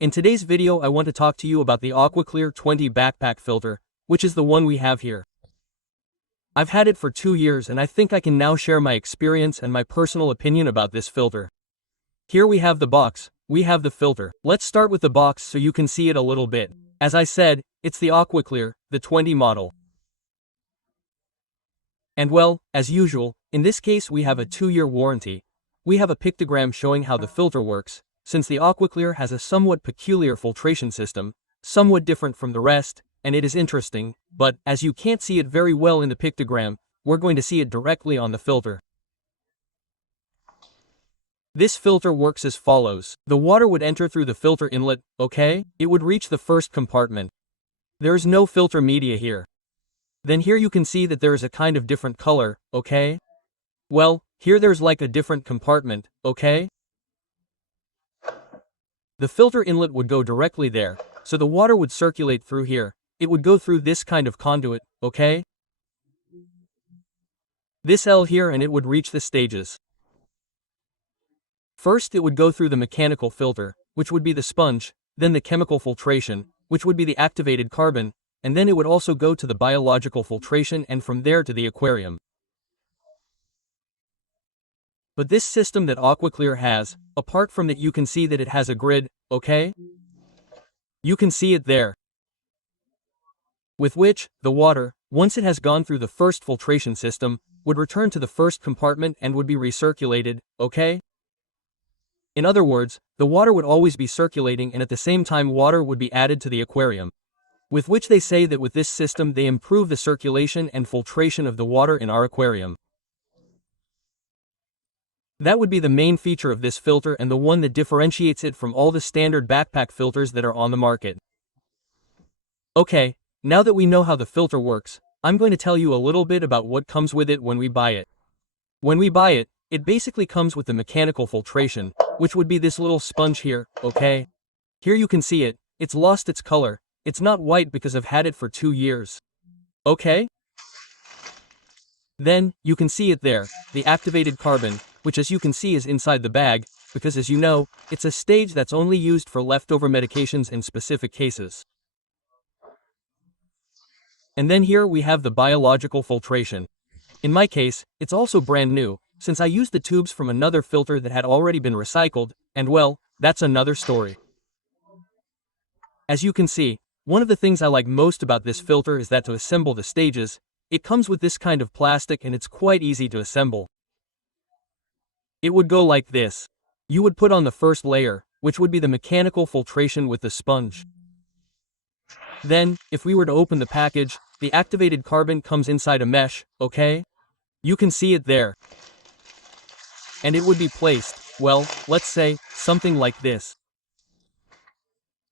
In today's video I want to talk to you about the AquaClear 20 backpack filter, which is the one we have here. I've had it for 2 years and I think I can now share my experience and my personal opinion about this filter. Here we have the box, we have the filter. Let's start with the box so you can see it a little bit. As I said, it's the AquaClear, the 20 model. And well, as usual, in this case we have a 2-year warranty. We have a pictogram showing how the filter works, since the AquaClear has a somewhat peculiar filtration system, somewhat different from the rest, and it is interesting, but, as you can't see it very well in the pictogram, we're going to see it directly on the filter. This filter works as follows. The water would enter through the filter inlet, okay? It would reach the first compartment. There is no filter media here. Then here you can see that there is a kind of different color, okay? Well, here there's like a different compartment, okay? The filter inlet would go directly there, so the water would circulate through here. It would go through this kind of conduit, okay? This L here and it would reach the stages. First it would go through the mechanical filter, which would be the sponge, then the chemical filtration, which would be the activated carbon, and then it would also go to the biological filtration and from there to the aquarium. But this system that AquaClear has, apart from that you can see that it has a grid, okay? You can see it there. With which, the water, once it has gone through the first filtration system, would return to the first compartment and would be recirculated, okay? In other words, the water would always be circulating and at the same time water would be added to the aquarium. With which they say that with this system they improve the circulation and filtration of the water in our aquarium. That would be the main feature of this filter and the one that differentiates it from all the standard backpack filters that are on the market. Okay, now that we know how the filter works, I'm going to tell you a little bit about what comes with it when we buy it. When we buy it, it basically comes with the mechanical filtration, which would be this little sponge here, okay? Here you can see it, it's lost its color, it's not white because I've had it for 2 years. Okay? Then, you can see it there, the activated carbon, which as you can see is inside the bag, because as you know, it's a stage that's only used for leftover medications in specific cases. And then here we have the biological filtration. In my case, it's also brand new, since I used the tubes from another filter that had already been recycled, and well, that's another story. As you can see, one of the things I like most about this filter is that to assemble the stages, it comes with this kind of plastic and it's quite easy to assemble. It would go like this. You would put on the first layer, which would be the mechanical filtration with the sponge. Then, if we were to open the package, the activated carbon comes inside a mesh, okay? You can see it there. And it would be placed, well, let's say, something like this.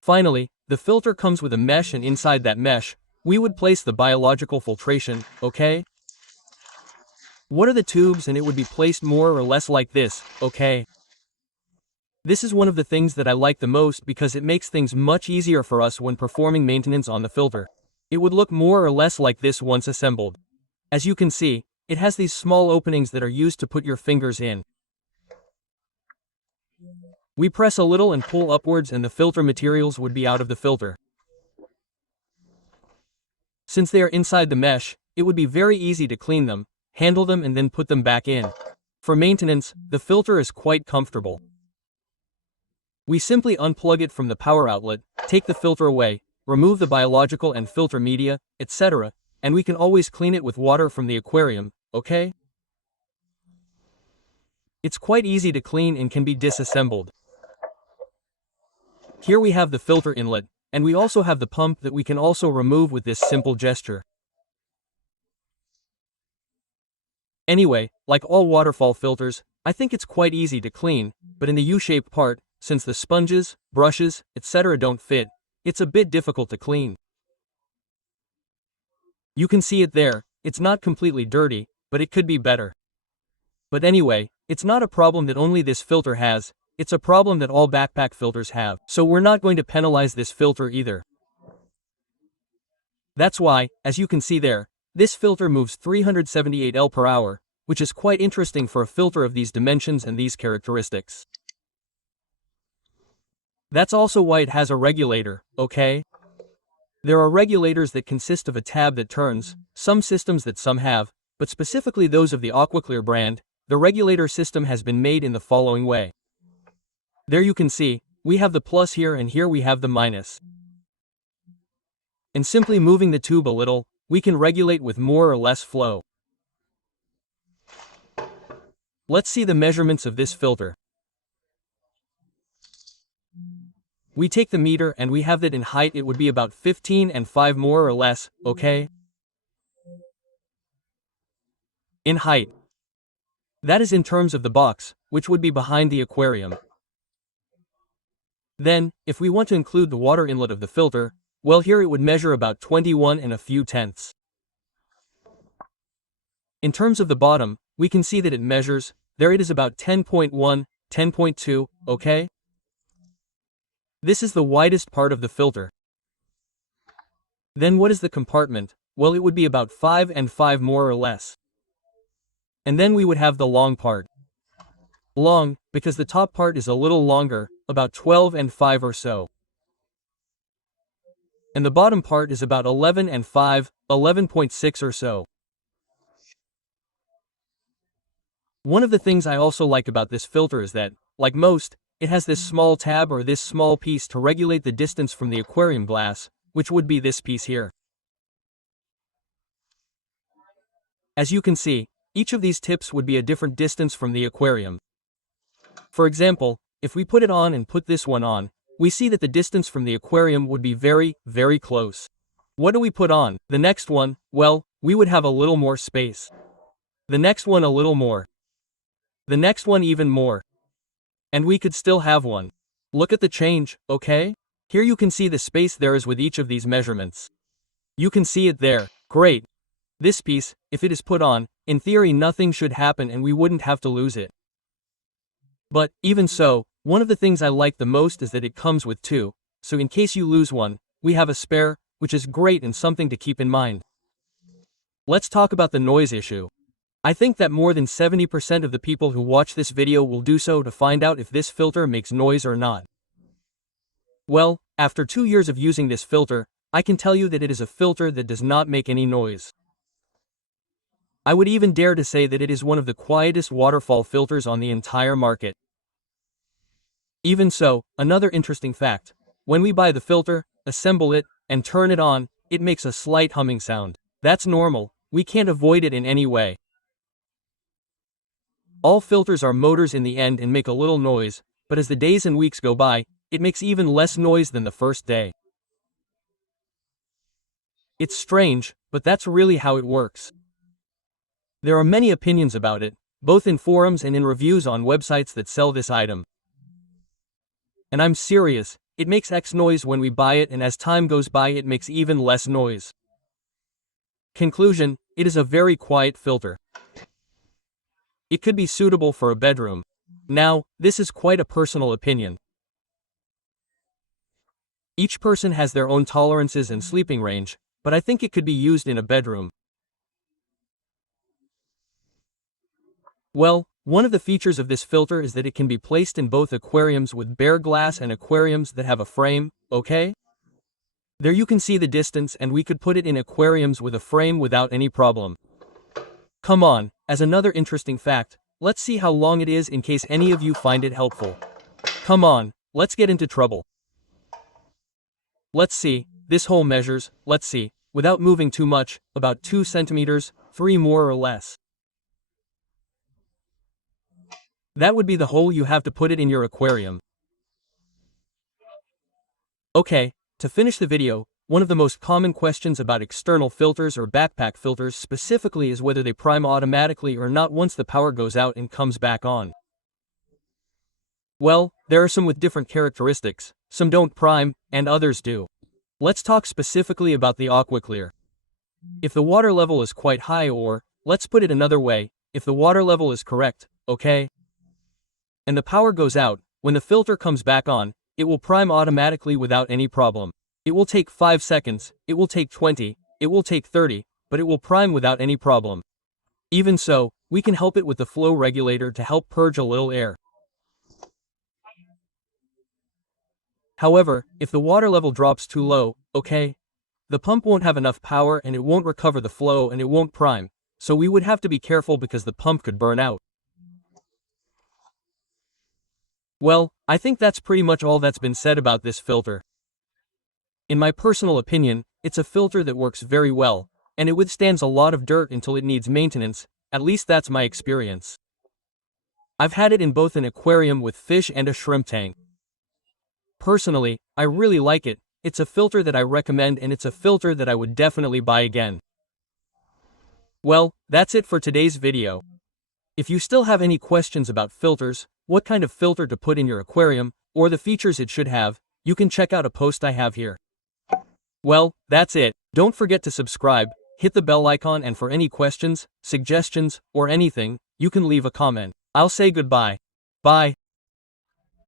Finally, the filter comes with a mesh and inside that mesh, we would place the biological filtration, okay? What are the tubes and it would be placed more or less like this, okay? This is one of the things that I like the most because it makes things much easier for us when performing maintenance on the filter. It would look more or less like this once assembled. As you can see, it has these small openings that are used to put your fingers in. We press a little and pull upwards and the filter materials would be out of the filter. Since they are inside the mesh, it would be very easy to clean them, handle them and then put them back in. For maintenance, the filter is quite comfortable. We simply unplug it from the power outlet, take the filter away, remove the biological and filter media, etc., and we can always clean it with water from the aquarium, okay? It's quite easy to clean and can be disassembled. Here we have the filter inlet, and we also have the pump that we can also remove with this simple gesture. Anyway, like all waterfall filters, I think it's quite easy to clean, but in the U-shaped part, since the sponges, brushes, etc. don't fit, it's a bit difficult to clean. You can see it there, it's not completely dirty, but it could be better. But anyway, it's not a problem that only this filter has, it's a problem that all backpack filters have, so we're not going to penalize this filter either. That's why, as you can see there, this filter moves 378 L per hour, which is quite interesting for a filter of these dimensions and these characteristics. That's also why it has a regulator, okay? There are regulators that consist of a tab that turns, some systems that some have, but specifically those of the AquaClear brand, the regulator system has been made in the following way. There you can see, we have the plus here and here we have the minus. And simply moving the tube a little, we can regulate with more or less flow. Let's see the measurements of this filter. We take the meter and we have that in height it would be about 15 and 5 more or less, okay? In height. That is in terms of the box, which would be behind the aquarium. Then, if we want to include the water inlet of the filter, well here it would measure about 21 and a few tenths. In terms of the bottom, we can see that it measures, there it is about 10.1, 10.2, okay? This is the widest part of the filter. Then what is the compartment? Well it would be about 5 and 5 more or less. And then we would have the long part. Long, because the top part is a little longer, about 12 and 5 or so. And the bottom part is about 11 and 5, 11.6 or so. One of the things I also like about this filter is that, like most, it has this small tab or this small piece to regulate the distance from the aquarium glass, which would be this piece here. As you can see, each of these tips would be a different distance from the aquarium. For example, if we put it on and put this one on, we see that the distance from the aquarium would be very, very close. What do we put on? The next one, well, we would have a little more space. The next one a little more. The next one even more. And we could still have one. Look at the change, okay? Here you can see the space there is with each of these measurements. You can see it there. Great. This piece, if it is put on, in theory nothing should happen and we wouldn't have to lose it. But, even so, one of the things I like the most is that it comes with two, so in case you lose one, we have a spare, which is great and something to keep in mind. Let's talk about the noise issue. I think that more than 70% of the people who watch this video will do so to find out if this filter makes noise or not. Well, after 2 years of using this filter, I can tell you that it is a filter that does not make any noise. I would even dare to say that it is one of the quietest waterfall filters on the entire market. Even so, another interesting fact, when we buy the filter, assemble it, and turn it on, it makes a slight humming sound. That's normal, we can't avoid it in any way. All filters are motors in the end and make a little noise, but as the days and weeks go by, it makes even less noise than the first day. It's strange, but that's really how it works. There are many opinions about it, both in forums and in reviews on websites that sell this item. And I'm serious, it makes X noise when we buy it and as time goes by it makes even less noise. Conclusion, it is a very quiet filter. It could be suitable for a bedroom. Now, this is quite a personal opinion. Each person has their own tolerances and sleeping range, but I think it could be used in a bedroom. Well, one of the features of this filter is that it can be placed in both aquariums with bare glass and aquariums that have a frame, okay? There you can see the distance and we could put it in aquariums with a frame without any problem. Come on, as another interesting fact, let's see how long it is in case any of you find it helpful. Come on, let's get into trouble. Let's see, this hole measures, let's see, without moving too much, about 2 centimeters, 3 more or less. That would be the hole you have to put it in your aquarium. Okay, to finish the video, one of the most common questions about external filters or backpack filters specifically is whether they prime automatically or not once the power goes out and comes back on. Well, there are some with different characteristics, some don't prime, and others do. Let's talk specifically about the AquaClear. If the water level is quite high or, let's put it another way, if the water level is correct, okay? And the power goes out, when the filter comes back on, it will prime automatically without any problem. It will take 5 seconds, it will take 20, it will take 30, but it will prime without any problem. Even so, we can help it with the flow regulator to help purge a little air. However, if the water level drops too low, okay, the pump won't have enough power and it won't recover the flow and it won't prime, so we would have to be careful because the pump could burn out. Well, I think that's pretty much all that's been said about this filter. In my personal opinion, it's a filter that works very well, and it withstands a lot of dirt until it needs maintenance, at least that's my experience. I've had it in both an aquarium with fish and a shrimp tank. Personally, I really like it. It's a filter that I recommend and it's a filter that I would definitely buy again. Well, that's it for today's video. If you still have any questions about filters, what kind of filter to put in your aquarium, or the features it should have, you can check out a post I have here. Well, that's it. Don't forget to subscribe, hit the bell icon, and for any questions, suggestions, or anything, you can leave a comment. I'll say goodbye. Bye.